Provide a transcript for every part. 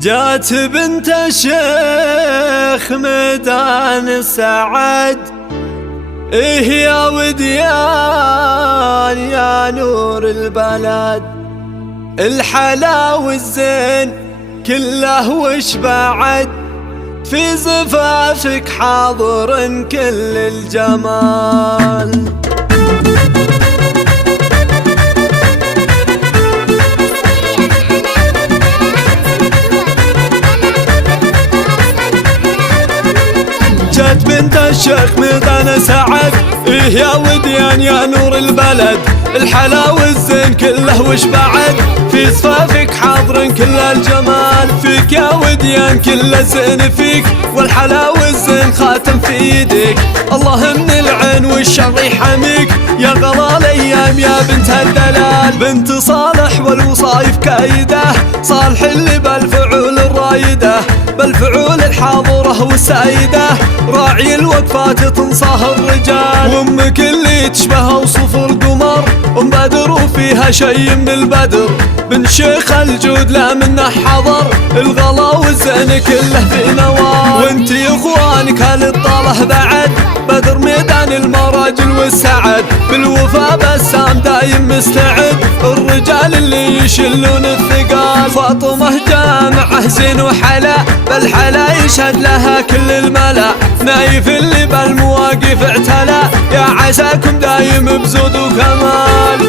جات بنت الشيخ ميدان سعد، إيه يا وديان يا نور البلد، الحلا والزين كله وش بعد، في زفافك حاضر كل الجمال. جات بنت الشيخ ميدان سعد، إيه يا وديان يا نور البلد، الحلا والزين كله وش بعد، في صفافك حاضر كل الجمال، فيك يا وديان كل الزين فيك، والحلا والزين خاتم في يديك، الله من العين والشر يحميك، يا غلا الايام يا بنت الدلال، بنت صالح والوصايف كايده، صالح اللي بالفعول الرايده، بالفعول الحاضره والسايده، راعي الوقفات تنصاه الرجال، وامك اللي تشبه وصف القمر، ام بدر وفيها شي من البدر، بن شيخ الجود لا منه حضر، الغلا والزين كله في نوال، وانتي اخوانك هالطاله بعد، بدر ميدان المراجل والسعد، بالوفا بسام دايم مستعد، الرجال اللي يشلون الثقال، فاطمه جامعه زين وحلا، بالحلا يشهد لها كل الملا، نايف اللي بالمواقف اعتلى، يا عساكم دايم بزود وكمال.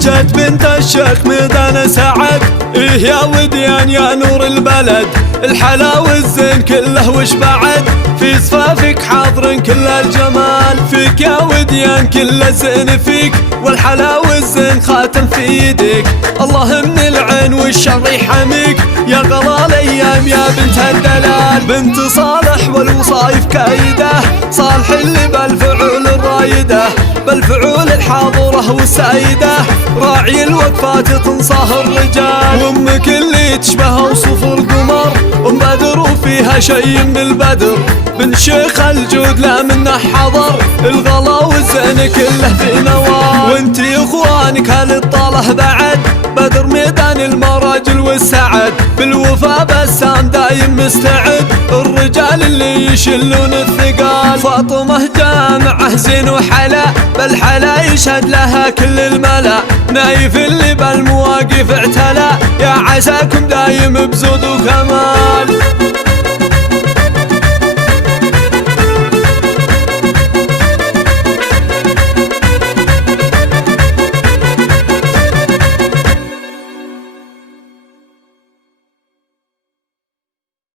جات بنت الشيخ ميدان سعد، إيه يا وديان يا نور البلد، الحلا والزين كله وش بعد، في صفافك حاضر كل الجمال، فيك يا وديان كل الزين فيك، والحلا والزين خاتم في يديك، الله من العين والشر يحميك، يا غلا الايام يا بنت الدلال، بنت صالح والوصايف كايده، صالح اللي بالفعول الرايده، بالفعول الحاضره والسايده، راعي الوقفات تنصاه الرجال، وامك اللي تشبه وصف القمر، ام بدر وفيها شي من البدر، بن شيخ الجود لا منه حضر، الغلا والزين كله في نوال، وانتي اخوانك هالطاله بعد، بدر ميدان المراجل والسعد، بالوفا بسام دايم مستعد، الرجال اللي يشلون الثقال، فاطمه جامعه زين وحلا، بالحلا يشهد لها كل الملا، نايف اللي بالمواقف اعتلى، يا عساكم دايم بزود وكمال.